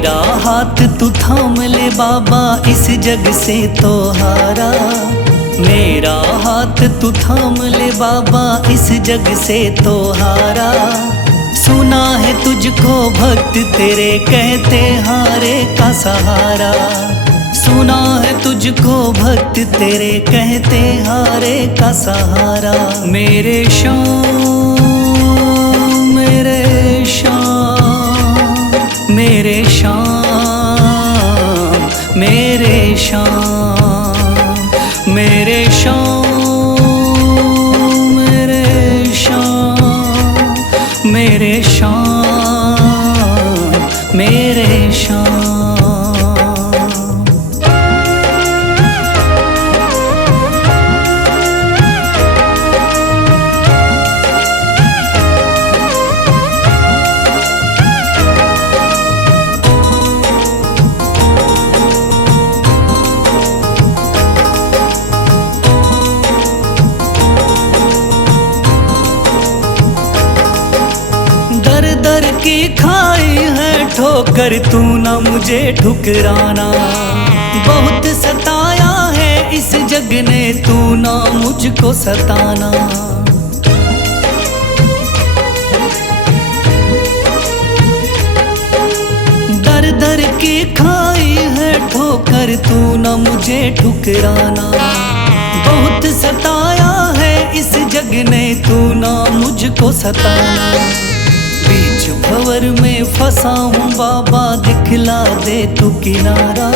मेरा हाथ तू थाम ले बाबा, इस जग से तो हारा। मेरा हाथ तू थाम ले बाबा, इस जग से तो हारा। सुना है तुझको भक्त तेरे कहते हारे का सहारा। सुना है तुझको भक्त तेरे कहते हारे का सहारा। मेरे श्याम मेरे श्याम मेरे श्याम मेरे श्याम मेरे श्याम मेरे श्याम मेरे श्याम मेरे श्याम। दर की खाई है ठोकर, तू ना मुझे ठुकराना। बहुत सताया है इस जग ने, तू ना मुझको सताना। दर दर की खाई है ठोकर, तू ना मुझे ठुकराना। बहुत सताया है इस जग ने, तू ना मुझको सताना। बीच भंवर में फंसा हूँ बाबा, दिखला दे तू किनारा।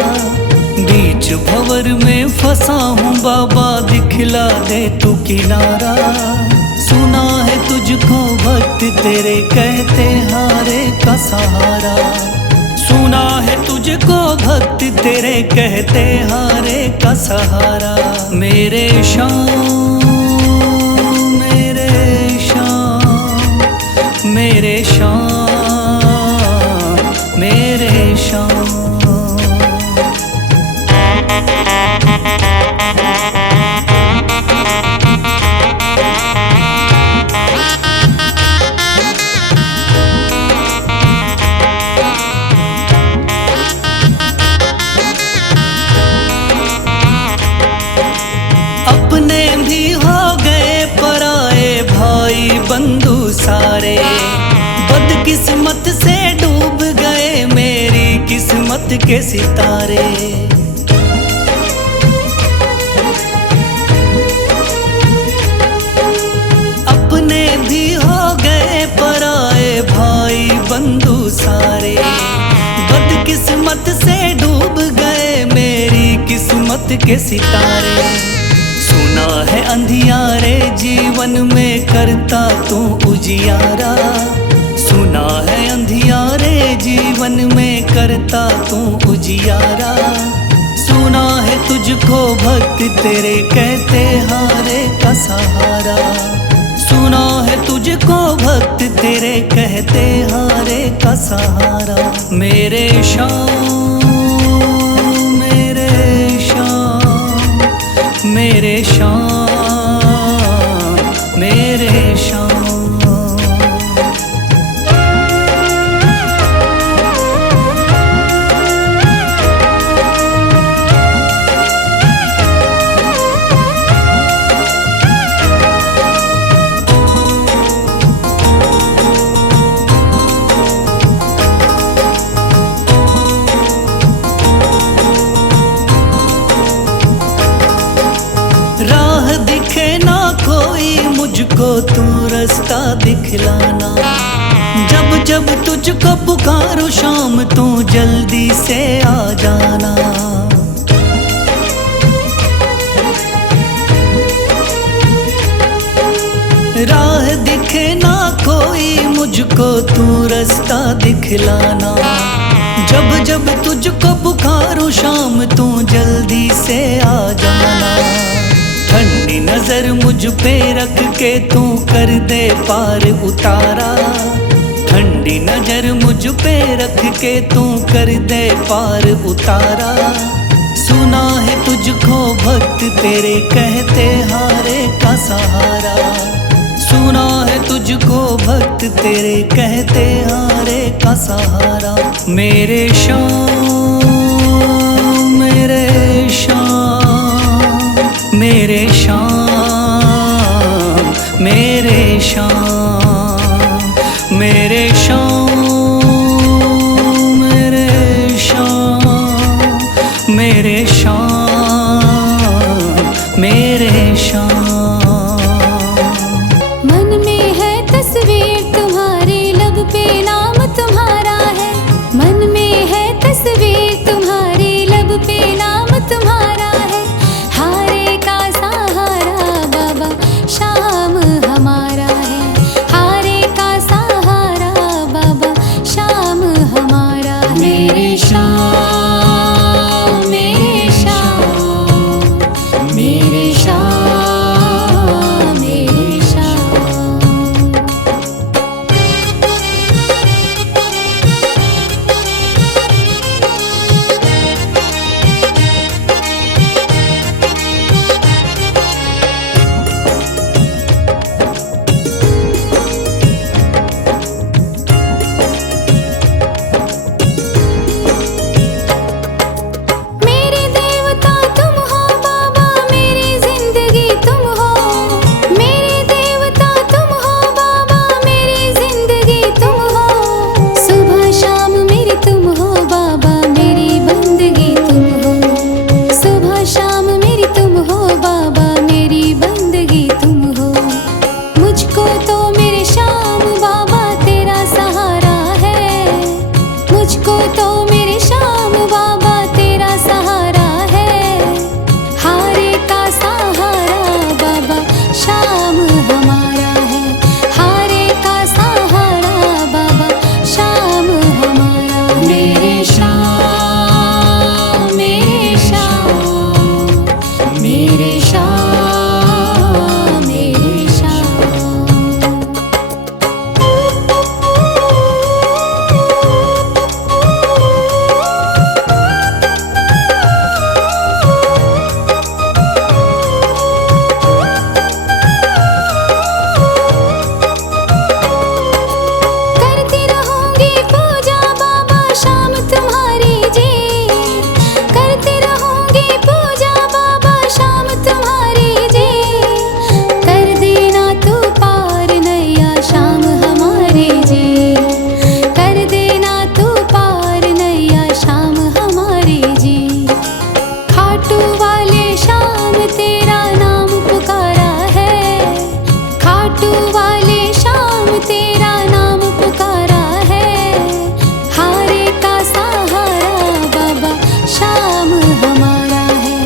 बीच भंवर में फंसा हूँ बाबा, दिखला दे तू किनारा। सुना है तुझको भक्त तेरे कहते हारे का सहारा। सुना है तुझको भक्त तेरे कहते हारे का सहारा। मेरे श्याम मेरे श्याम मेरे श्याम मेरे श्याम। अपने भी हो गए पराए भाई बंधु सारे। बदकिस्मत से डूब गए मेरी किस्मत के सितारे। अपने भी हो गए पराए भाई बंधु सारे। बदकिस्मत से डूब गए मेरी किस्मत के सितारे। सुना है अंधियारे जीवन में करता तू उजियारा। सुना है अंधियारे जीवन में करता तू उजियारा। सुना है तुझको भक्त तेरे कहते हारे का सहारा। सुना है तुझको भक्त तेरे कहते हारे का सहारा। मेरे श्याम मेरे श्याम मेरे श्याम मेरे श्याम। राह दिखे ना कोई मुझको, तू रास्ता दिखलाना। जब जब तुझको पुकारूं शाम, तू जल्दी से आ जाना। राह दिखे ना कोई मुझको, तू रास्ता दिखलाना। जब जब तुझको पुकारूं शाम, तू जल्दी से आ जाना। ठंडी नजर मुझ पे रख के तू कर दे पार उतारा। ठंडी नजर मुझ पे रख के तू कर दे पार उतारा। सुना है तुझको भक्त तेरे कहते हारे का सहारा। सुना है तुझको भक्त तेरे कहते हारे का सहारा। मेरे श्याम मेरे श्याम मेरे श्याम मेरे श्याम मेरे श्याम मेरे श्याम मेरे श्याम मेरे श्याम। मन में है तस्वीर तुम्हारी, लब पे नाम तुम्हारा है। मन में है तस्वीर तुम्हारी, लब पे नाम तुम्हारा है। हारे का सहारा बाबा शाम हमारा है। हारे का सहारा बाबा शाम हमारा है। मेरे श्याम मेरे श्याम मेरे श्याम मेरे श्याम। मेरे देवता तुम हो बाबा, मेरी जिंदगी तुम हो। मेरे देवता तुम हो बाबा, मेरी जिंदगी तुम हो। सुबह शाम मेरी तुम हो बाबा, मेरी बंदगी तुम हो। सुबह शाम मेरी तुम हो बाबा, मेरी बंदगी तुम हो। मुझको तो मेरे श्याम बाबा तेरा सहारा है। मुझको तो मेरे श्याम बाबा तेरा सहारा है। हारे का सहारा बाबा शाम हमारा है। हारे का सहारा बाबा शाम हमारा है। मेरे श्याम मेरे श्याम मेरे श्याम मेरे श्याम। करती रहूंगी पूजा बाबा शाम तुम्हारी जी। करती रहूंगी पूजा बाबा शाम तुम्हारी जी। कर देना तू पार नैया शाम हमारी जी। कर देना तू पार नैया शाम हमारी जी। खाटू वाले शाम तेरा नाम पुकारा है। खाटू वाले शाम तेरा नाम पुकारा है। हारे का सहारा बाबा शाम हमारा है।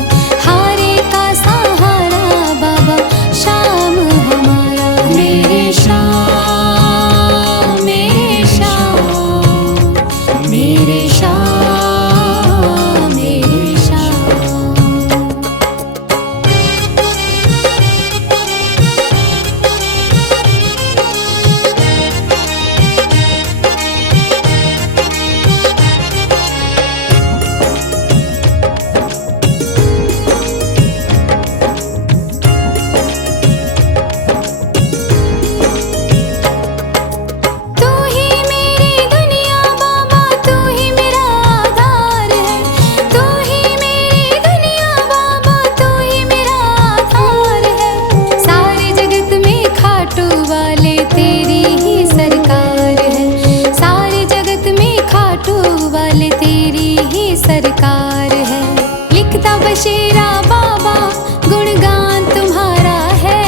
हारे का सहारा बाबा शाम हमारा है। मेरे श्याम मेरे श्याम मेरे श्याम मेरे श्याम। तू ही मेरी दुनिया बाबा, तू ही मेरा आधार है। तू ही मेरी दुनिया बाबा, तू ही मेरा आधार है। सारे जगत में खाटू वाले तेरी ही सरकार है। सारे जगत में खाटू वाले तेरी ही सरकार है। लिखता बशीरा बाबा गुणगान तुम्हारा है।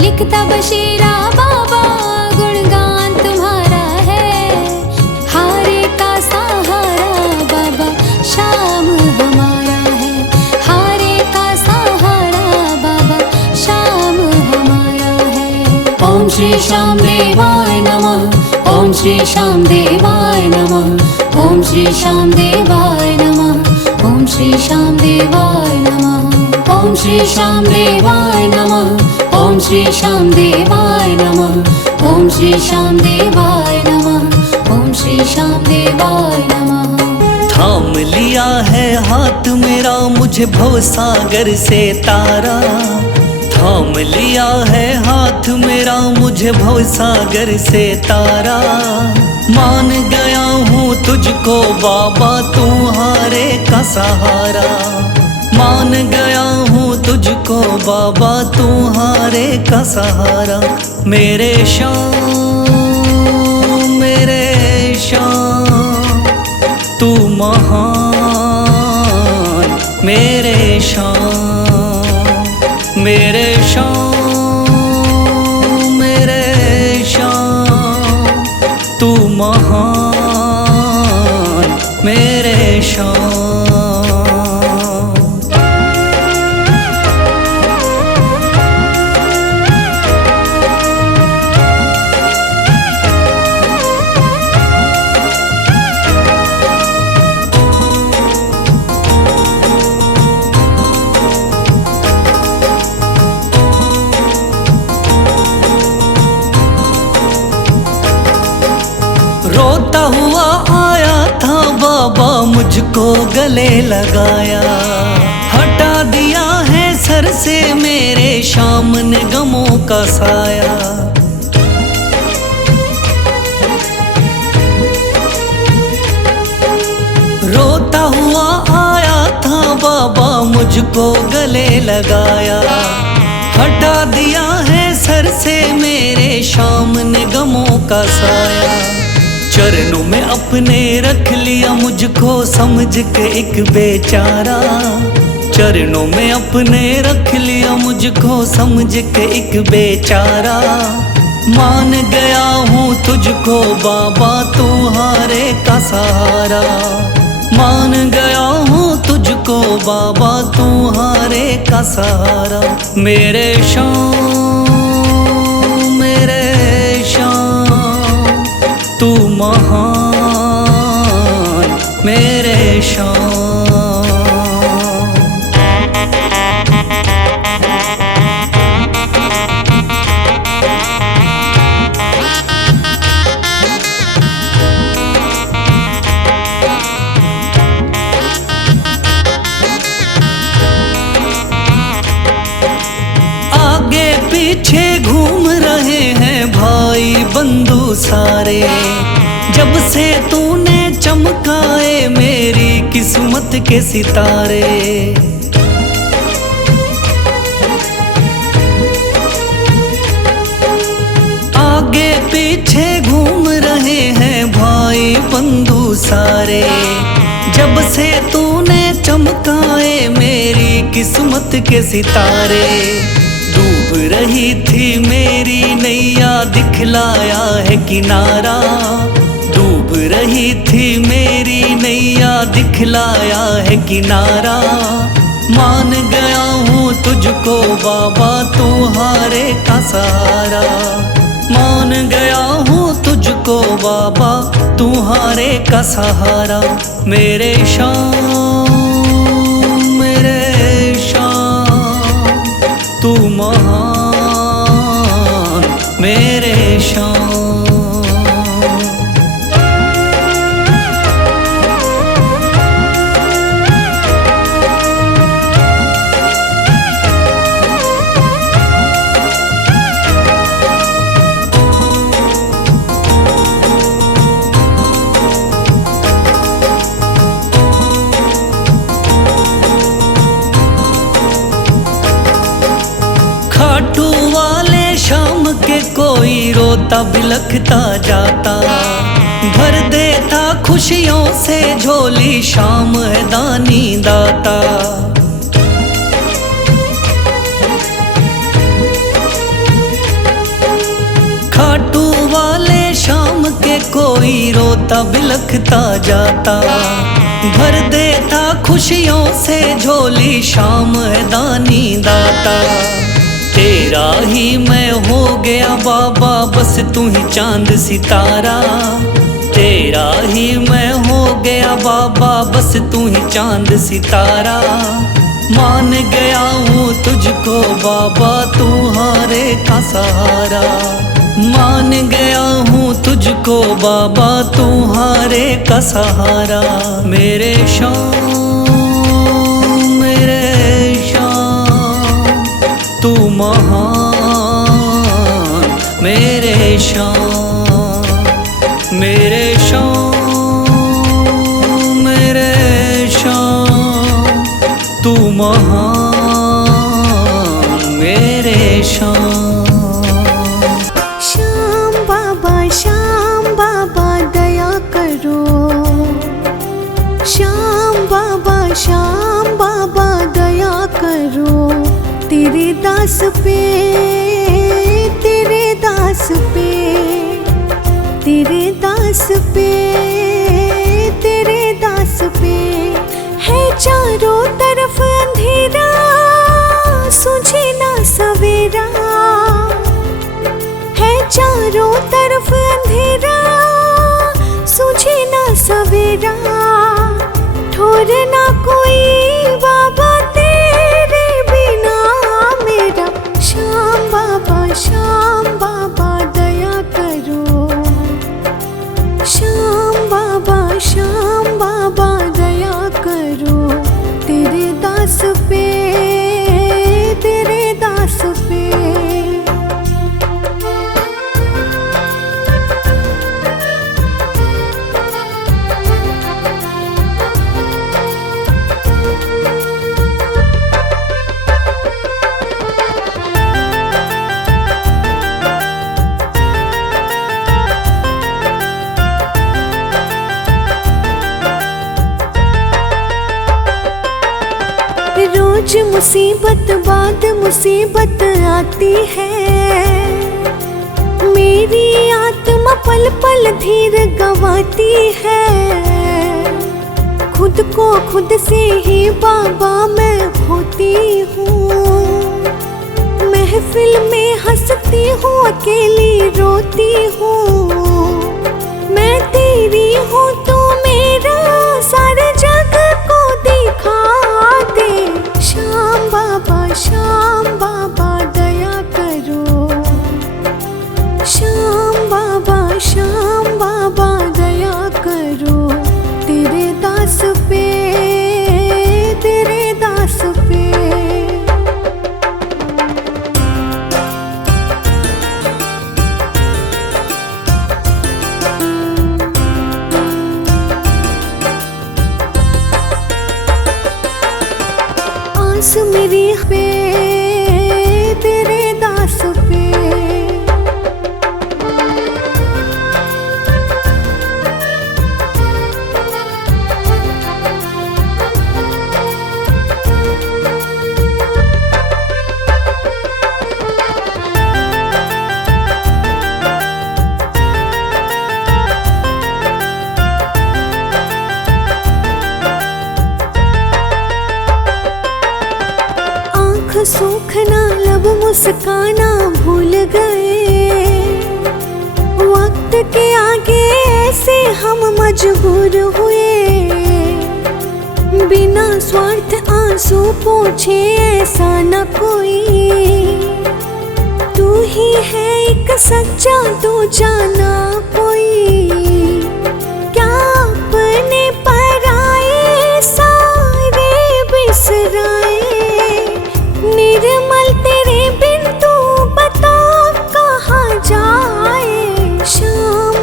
लिखता बशीरा बाबा गुणगान तुम्हारा है। हारे का सहारा बाबा शाम हमारा है। हारे का सहारा बाबा शाम हमारा है। ओम श्री श्याम देवाय नमः। ओम श्री श्याम देवाय नमः। ओम श्री श्याम देवाय नमः। ओम श्री श्याम देवाय नमः। ओम श्री श्याम देवाय नमः। ओम श्री श्याम देवाय नमः। ओम श्री श्याम देवाय नमः। ओम श्री श्याम देवाय नमः। थाम लिया है हाथ मेरा मुझे भवसागर से तारा। थाम लिया है हाथ मेरा मुझे भवसागर से तारा। मान गया हूँ तुझको बाबा तुम्हारे का सहारा। मान गया हूँ तुझको बाबा तुम्हारे का सहारा। मेरे शाम तू महान, मेरे शाम मेरे शाम तू महान, मेरे शाम। रोता हुआ आया था बाबा मुझको गले लगाया। हटा दिया है सर से मेरे शाम ने गमों का साया। रोता हुआ आया था बाबा मुझको गले लगाया। हटा दिया है सर से मेरे शाम ने गमों का साया। चरणों में अपने रख लिया मुझको समझ के एक बेचारा। चरणों में अपने रख लिया मुझको समझ के एक बेचारा। मान गया हूँ तुझको बाबा तुम्हारे का सहारा। मान गया हूँ तुझको बाबा तुम्हारे का सहारा। मेरे शाम तू महान, मेरे शाम। आगे पीछे घूम रहे हैं भाई बंधु सारे। जब से तूने चमकाए मेरी किस्मत के सितारे। आगे पीछे घूम रहे हैं भाई बंधु सारे। जब से तूने चमकाए मेरी किस्मत के सितारे। डूब रही थी मेरी नैया दिखलाया है किनारा। डूब रही थी मेरी नैया दिखलाया है किनारा। मान गया हूँ तुझको बाबा तुम्हारे का सहारा। मान गया हूँ तुझको बाबा तुम्हारे का सहारा। मेरे शाम तू महान, मेरे शाम। खाटू वाले शाम के कोई रोता बिलखता जाता। भर देता खुशियों से झोली शाम है दानी दाता। खाटू वाले शाम के कोई रोता बिलखता जाता। भर देता खुशियों से झोली शाम है दानी दाता। तेरा ही मैं हो गया बाबा बस तू ही चांद सितारा। तेरा ही मैं हो गया बाबा बस तू ही चांद सितारा। मान गया हूँ तुझको बाबा तुम्हारे का सहारा। मान गया हूँ तुझको बाबा तुम्हारे का सहारा। मेरे शाम तू महान मेरे शान, मेरे शान, मेरे शान, तू महान मेरे शान। श्याम बाबा दया करो। श्याम बाबा दया करो। तेरे दास पे, तेरे दास पे, तेरे दास पे, तेरे दास पे है चारों तरफ अंधेरा, सूझे ना सवेरा। है चारों तरफ अंधेरा, सूझे ना सवेरा। ठोर ना कोई बाबा तेरे बिना मेरा। श्याम बाबा दया करो। श्याम बाबा दया करो। तेरे दास पे, तेरे दास पे। रोज मुसीबत बाद मुसीबत आती है। मेरी आत्मा पल पल धीर गंवाती है। खुद को खुद से ही बाबा मैं होती हूँ। महफिल में हंसती हूँ, अकेली रोती हूँ। मैं तेरी हूँ तो मेरा सारे जग को दिखा दे। श्याम बाबा दया करो। श्याम बाबा दया करो। तेरे दास पे, तेरे दास पे। आस मेरी पे, तेरे दास पे। सूखना लब मुस्काना भूल गए। वक्त के आगे ऐसे हम मजबूर हुए। बिना स्वार्थ आंसू पोछे ऐसा न कोई। तू ही है एक सच्चा, तू जाना कोई। क्या अपने पराए सारे बिसराए। निर्मल तेरे बिन तू बता कहाँ जाए। श्याम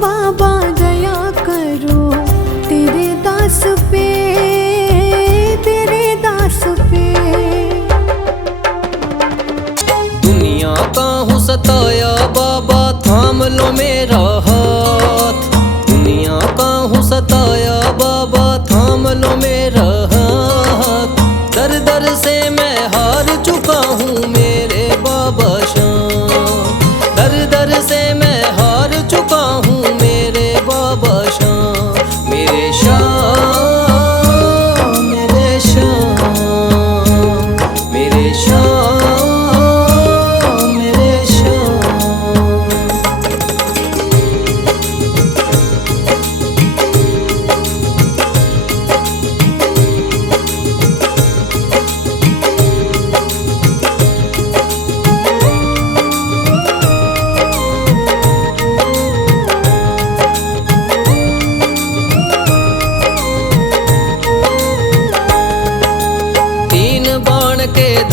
बाबा दया करो। तेरे दास पे, तेरे दास पे। दुनिया का हूँ सताया बाबा, थाम लो मेरा हाथ।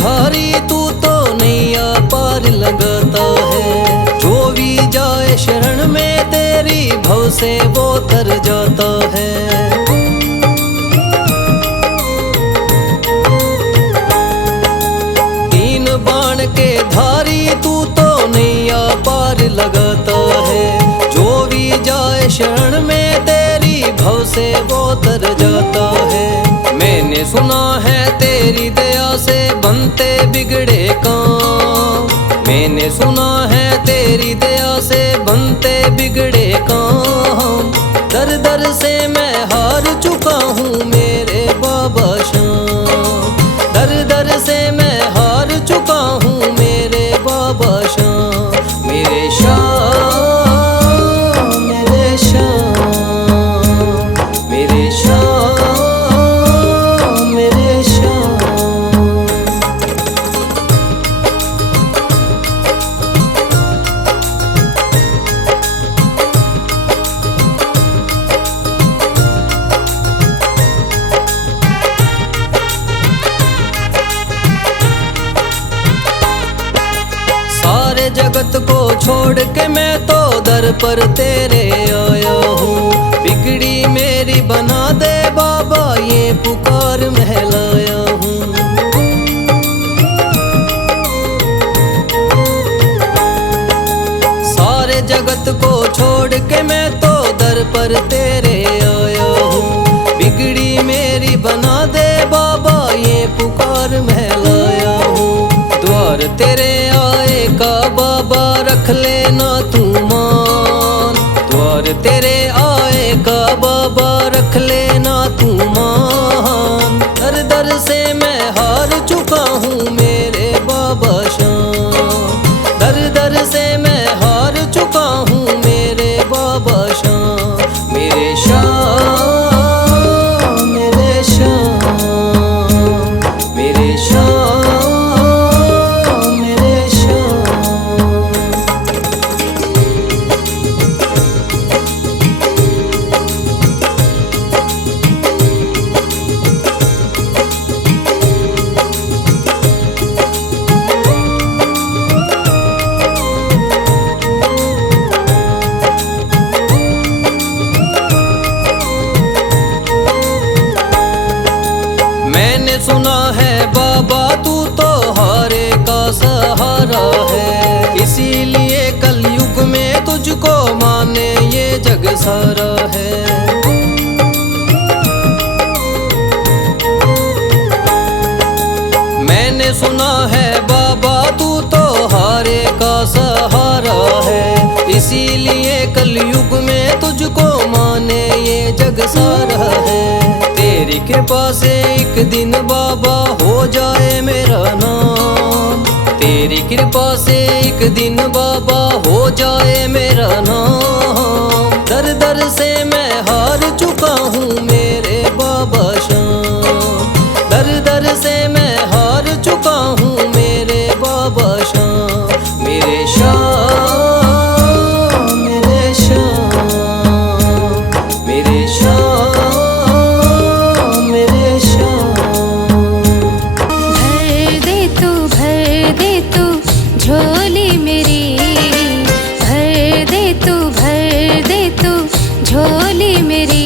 धारी तू तो नैया पार लगाता है। जो भी जाए शरण में तेरी भव से वो तर जाता है। तीन बाण के धारी तू तो नैया पार लगाता है। जो भी जाए शरण में तेरी भव से वो तर जाता है। मैंने सुना है तेरी दया से बनते बिगड़े काम। मैंने सुना है तेरी दया से बनते बिगड़े काम। दर दर से मैं हार चुका हूँ मेरे बाबा श्याम। दर दर से मैं हार चुका हूँ मेरे बाबा श्याम। मेरे श्याम, मेरे श्याम, मेरे श्याम, मेरे श्याम। सारे जगत को छोड़ के मैं तो दर पर तेरे आया हूँ। बिगड़ी मेरी बना दे बाबा ये पुकार महलाया हूँ। सारे जगत को छोड़ के मैं तो दर पर तेरे आया हूँ। बिगड़ी मेरी बना दे बाबा ये पुकार महलाया हूँ। द्वार तेरे आए का बाबा रख लेना तू मान। द्वार तेरे आए का बाबा रख लेना तू मान। दर दर से मैं हार चुका हूँ मेरे बाबा श्याम। दर दर से मैं हार चुका हूँ मेरे बाबा श्याम। मेरे श्याम, मेरे श्याम, मेरे श्याम, मेरे श्याम। मैंने सुना है बाबा तू तो हारे का सहारा है। इसीलिए कलयुग में तुझको माने ये जग सारा है। मैंने सुना है बाबा तू तो हारे का सहारा है। इसीलिए कलयुग में तुझको माने ये जग सारा है। तेरी कृपा से एक दिन बाबा हो जाए मेरा नाम। तेरी कृपा से एक दिन बाबा हो जाए मेरा नाम। दर दर से मैं हार चुका हूँ मेरे बाबा श्याम। दर दर से मैं हार चुका हूँ मेरे बाबा श्याम। मेरे श्याम, मेरे श्याम, मेरे श्याम, मेरे श्याम। भर दे तू झोली मेरी। भर दे तू झोली मेरी।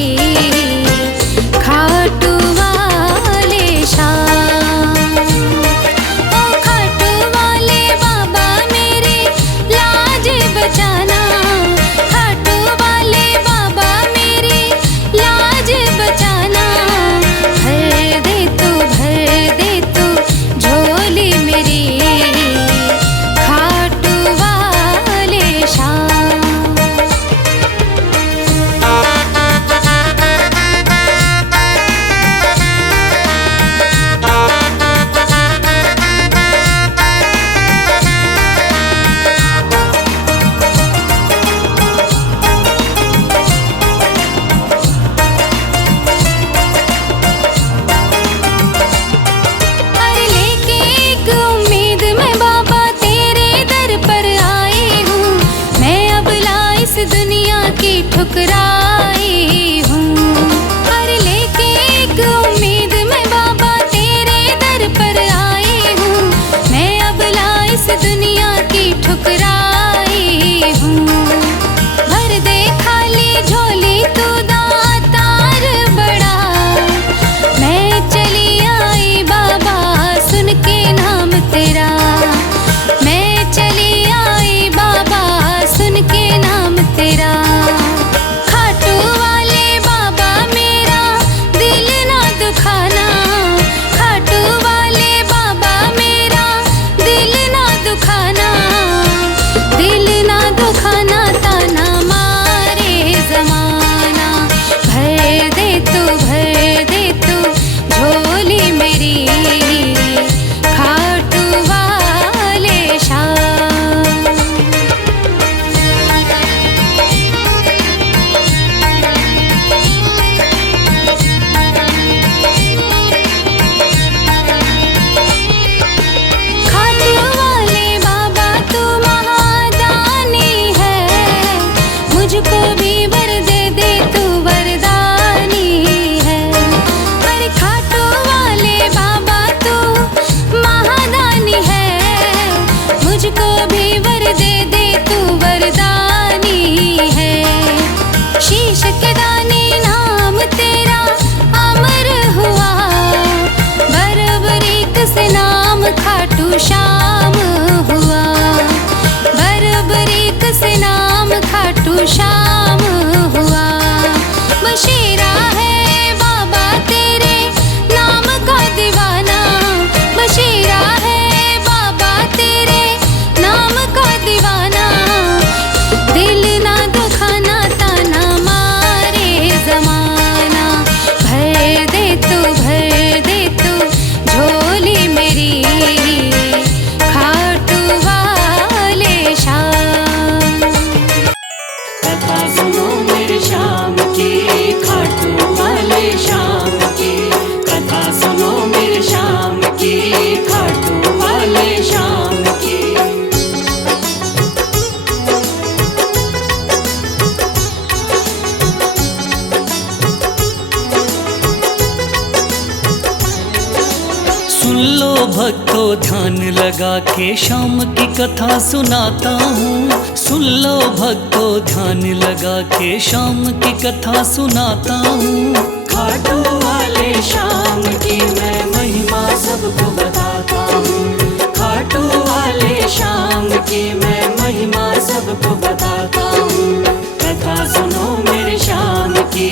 भक्तों ध्यान लगा के शाम की कथा सुनाता हूँ। सुन लो भक्तों ध्यान लगा के शाम की कथा सुनाता हूँ। खाटू वाले शाम की मैं महिमा सबको बताता हूँ। खाटू वाले शाम की मैं महिमा सबको बताता हूँ। कथा सुनो मेरे शाम की,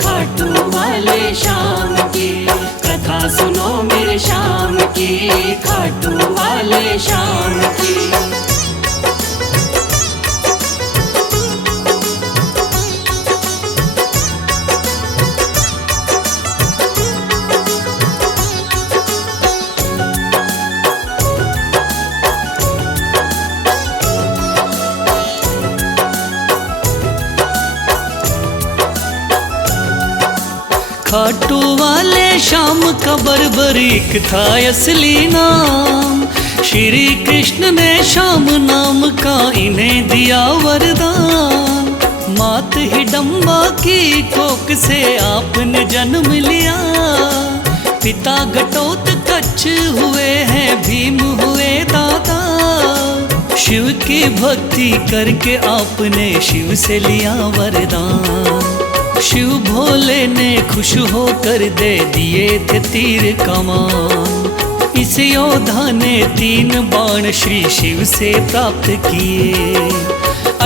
खाटू वाले शाम की। कथा सुनो मेरे शाम की, खाटू वाले शाम की। खाटू वाले शाम का बर्बरीक था असली नाम। श्री कृष्ण ने शाम नाम का इन्हें दिया वरदान। मात हिडम्बा की कोख से आपने जन्म लिया। पिता घटोत्कच हुए हैं, भीम हुए दादा। शिव की भक्ति करके आपने शिव से लिया वरदान। शिव भोले ने खुश होकर दे दिए थे तीर कमान। इस योद्धा ने 3 बाण श्री शिव से प्राप्त किए।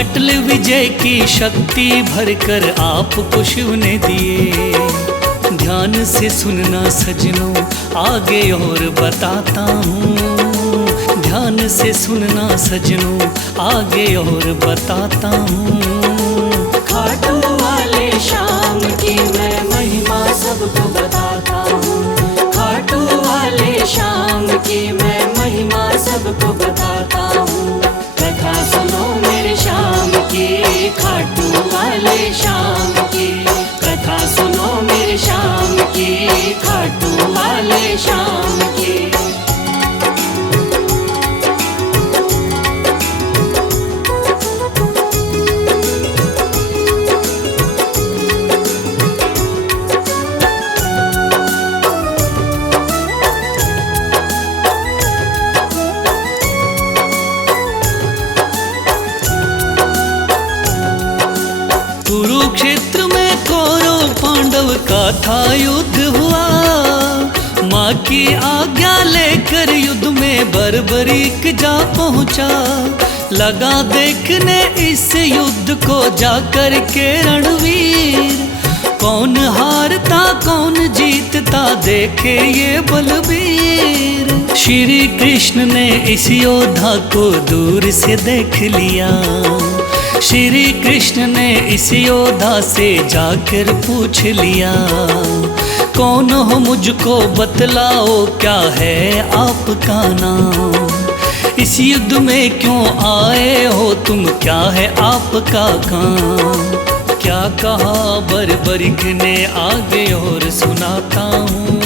अटल विजय की शक्ति भरकर आपको शिव ने दिए। ध्यान से सुनना सजनों आगे और बताता हूँ। ध्यान से सुनना सजनों आगे और बताता हूँ। खाटू वाले शाम की मैं महिमा सबको बताता हूँ। खाटू वाले शाम की मैं महिमा सबको बताता हूँ। कथा सुनो मेरे शाम की, खाटू वाले शाम की। कथा सुनो मेरे शाम की, खाटू वाले शाम की। कुरुक्षेत्र में कौरव पांडव का था युद्ध हुआ। माँ की आज्ञा लेकर युद्ध में बर्बरीक जा पहुँचा। लगा देखने इस युद्ध को जाकर के रणवीर। कौन हारता कौन जीतता देखे ये बलबीर। श्री कृष्ण ने इस योद्धा को दूर से देख लिया। श्री कृष्ण ने इस योद्धा से जाकर पूछ लिया। कौन हो मुझको बतलाओ, क्या है आपका नाम। इस युद्ध में क्यों आए हो तुम, क्या है आपका काम। क्या कहा बर्बरीक ने आगे और सुनाता हूँ।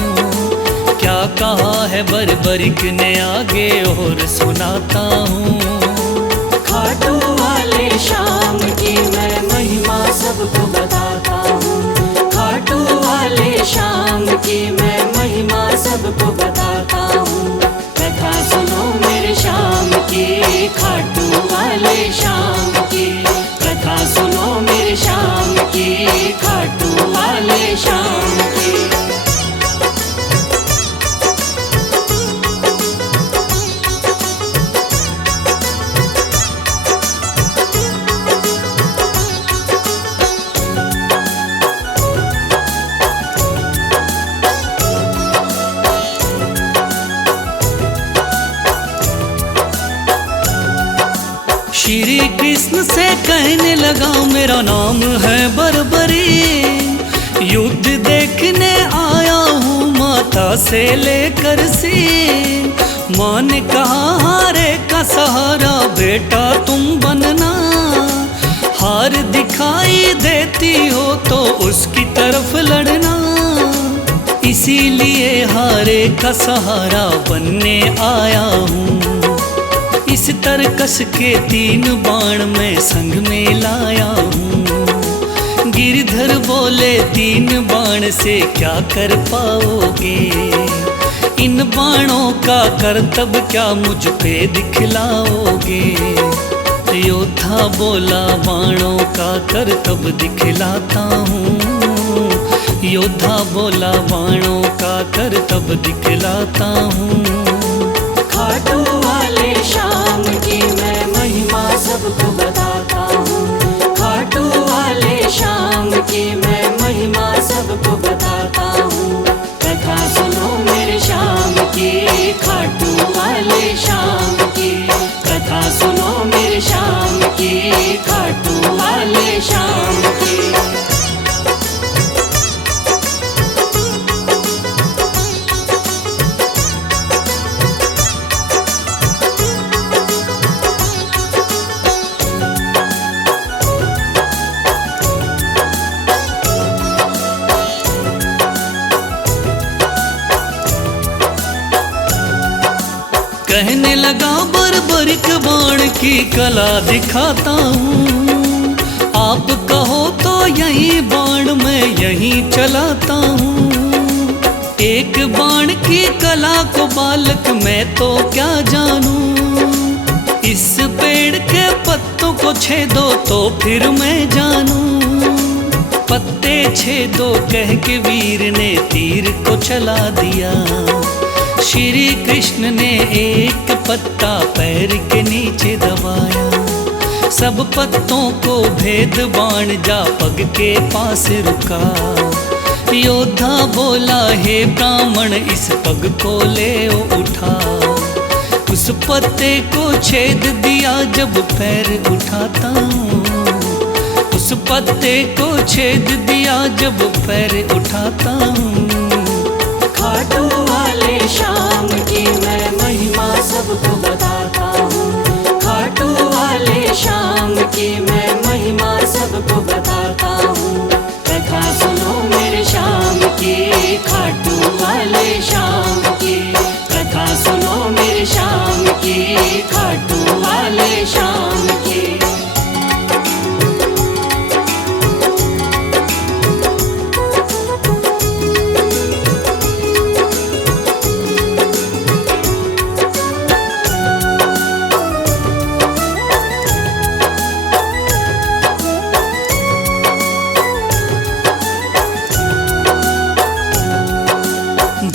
क्या कहा है बर्बरीक ने आगे और सुनाता हूँ। खाटू वाले शाम की मैं महिमा सबको बताता हूँ। खाटू वाले शाम की मैं महिमा सबको बताता हूँ। कथा सुनो मेरे शाम की, खाटू वाले शाम की। कथा सुनो मेरे शाम की, खाटू वाले शाम की। श्री कृष्ण से कहने लगा मेरा नाम है बर्बरी। युद्ध देखने आया हूँ माता से लेकर सी। माँ ने कहा हारे का सहारा बेटा तुम बनना। हार दिखाई देती हो तो उसकी तरफ लड़ना। इसीलिए हारे का सहारा बनने आया हूँ। इस तरकस के 3 बाण मैं संग में लाया हूँ। गिरधर बोले 3 बाण से क्या कर पाओगे। इन बाणों का करतब क्या मुझ पे दिखलाओगे? योद्धा बोला बाणों का करतब दिखलाता हूँ। योद्धा बोला बाणों का करतब दिखलाता हूँ। खाटू वाले श्याम की मैं महिमा सबको बताता हूँ। खाटू वाले श्याम की मैं महिमा सबको बताता हूँ। कथा सुनो मेरे श्याम की, खाटू वाले श्याम की। कथा सुनो मेरे श्याम की, खाटू वाले श्याम की। कहने लगा बर्बरिक बाण की कला दिखाता हूँ। आप कहो तो यही बाण मैं यहीं चलाता हूँ। एक बाण की कला को बालक मैं तो क्या जानूं। इस पेड़ के पत्तों को छेदो तो फिर मैं जानूं। पत्ते छेदो कह के वीर ने तीर को चला दिया। श्री कृष्ण ने एक पत्ता पैर के नीचे दबाया। सब पत्तों को भेद बाण जा पग के पास रुका। योद्धा बोला हे ब्राह्मण इस पग को ले उठा। उस पत्ते को छेद दिया जब पैर उठाता हूँ। उस पत्ते को छेद दिया जब पैर उठाता हूँ। खाटू वाले श्याम की मैं महिमा सबको बताता हूँ। खाटू वाले श्याम की मैं महिमा सबको बताता हूँ। कथा सुनो मेरे श्याम की, खाटू वाले श्याम की। कथा सुनो मेरे श्याम की, खाटू वाले श्याम की।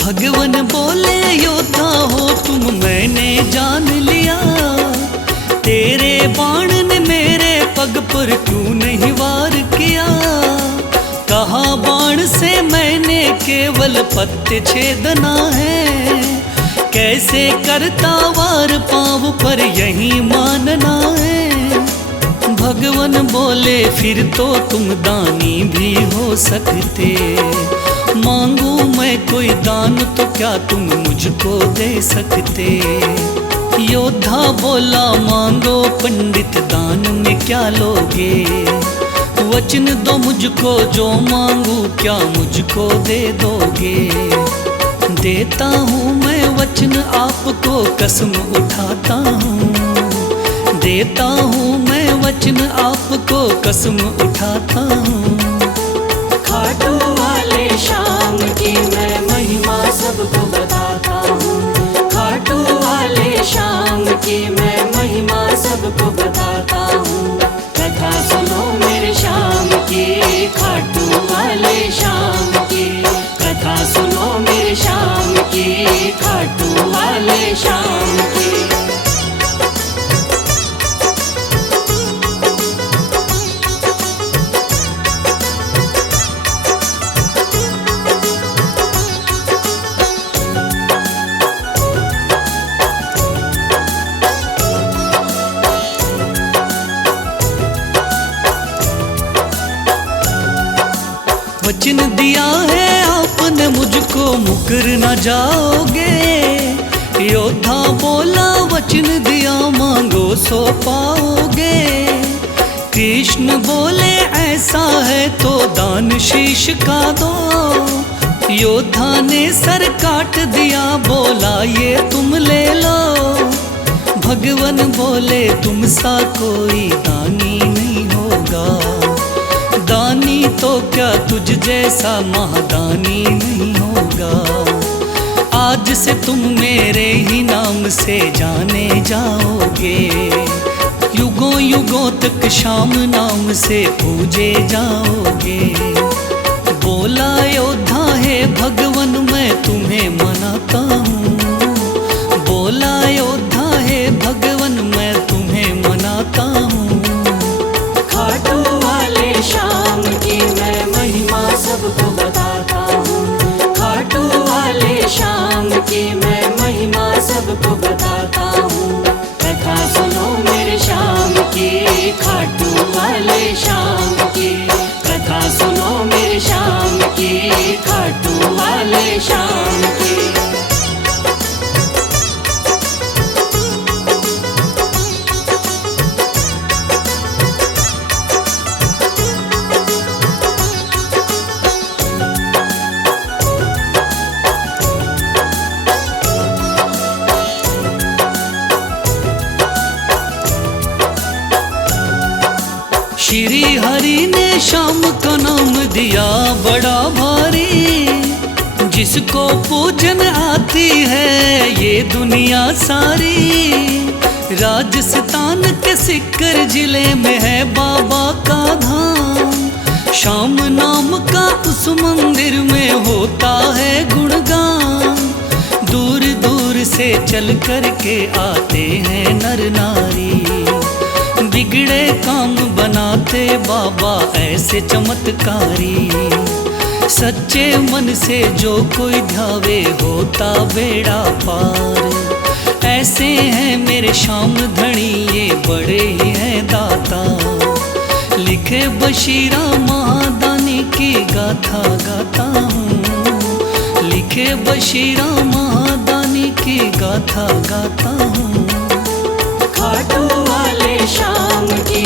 भगवान बोले योद्धा हो तुम मैंने जान लिया। तेरे बाण ने मेरे पग पर क्यों नहीं वार किया। कहा बाण से मैंने केवल पत्ते छेदना है। कैसे करता वार पाँव पर यही मानना है। भगवान बोले फिर तो तुम दानी भी हो सकते। मांगू मैं कोई दान तो क्या तुम मुझको दे सकते। योद्धा बोला मांगो पंडित दान में क्या लोगे। वचन दो मुझको जो मांगू क्या मुझको दे दोगे। देता हूँ मैं वचन आपको कसम उठाता हूँ। देता हूँ मैं वचन आपको कसम उठाता हूँ। खाटू वाले श्याम की मैं महिमा सबको बताता हूँ। खाटू वाले श्याम की मैं महिमा सबको बताता हूँ। कथा सुनो मेरे श्याम की, खाटू वाले श्याम की। कथा सुनो मेरे श्याम की, खाटू वाले श्याम की। वचन दिया है आपने मुझको मुकर न जाओगे। योद्धा बोला वचन दिया मांगो सो पाओगे। कृष्ण बोले ऐसा है तो दान शीश का दो। योद्धा ने सर काट दिया बोला ये तुम ले लो। भगवान बोले तुम सा कोई दानी नहीं होगा। दानी तो क्या तुझ जैसा महादानी नहीं होगा। आज से तुम मेरे ही नाम से जाने जाओगे, युगों युगों तक श्याम नाम से पूजे जाओगे। बोला योद्धा है भगवन मैं तुम्हें मनाता हूँ, बोला योद्धा है भगवन मैं तुम्हें मनाता हूँ। खाटू वाले श्याम की मैं महिमा सबको बताता हूँ, खाटू वाले श्याम की मैं महिमा सबको बताता हूँ। कथा सुनो मेरे श्याम की, खाटू वाले श्याम की, कथा सुनो मेरे श्याम की, खाटू वाले श्याम की। श्री हरि ने श्याम का नाम दिया बड़ा भारी, जिसको पूजन आती है ये दुनिया सारी। राजस्थान के सिक्कर जिले में है बाबा का धाम, श्याम नाम का उस मंदिर में होता है गुणगान। दूर दूर से चल कर के आते हैं नर नारी, बिगड़े काम बनाते बाबा ऐसे चमत्कारी। सच्चे मन से जो कोई ध्यावे होता बेड़ा पार। ऐसे हैं मेरे श्याम धनी ये बड़े ही हैं दाता, लिखे बशीरा महादानी की गाथा गाता हूँ, लिखे बशीरा महादानी की गाथा गाता हूँ। खाटू वाले श्याम की